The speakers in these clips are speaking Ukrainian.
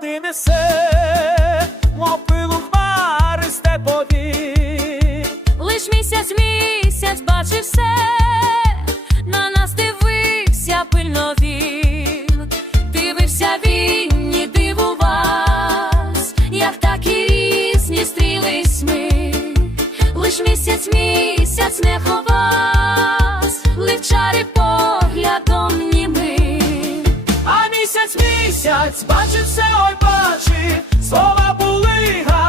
тільки несе, мов пилу хмари степові. Лиш місяць, місяць бачив все, на нас дивився пильно він, дивився він і дивувався, як такі різні стрілись ми, лиш місяць, місяць не ховався, місяць, місяць, бачив все, ой бачив, слова були гарячі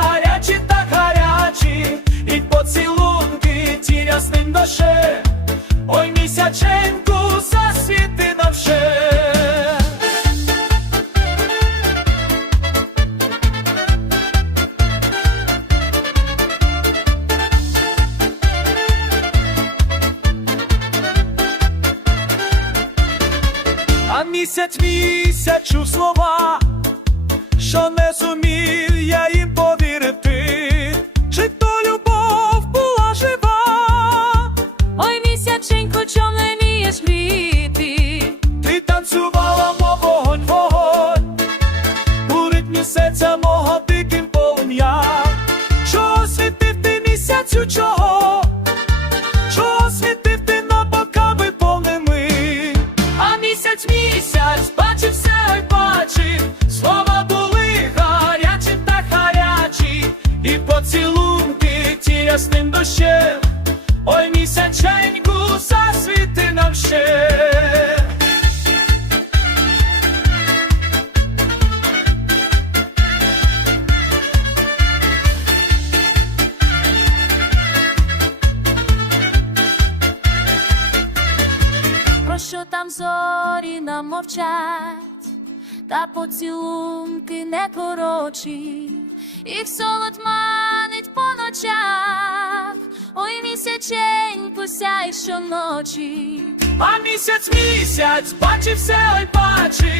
А місяць місячу слова, що не зумів ясним дощем, ой місяченьку засвіти нам ще. Про що там зорі нам мовчать, та поцілунки не корочі, їх солод манить по ночах, ой посяй сяй щоночі. А місяць, місяць, бачив все, ой бачив,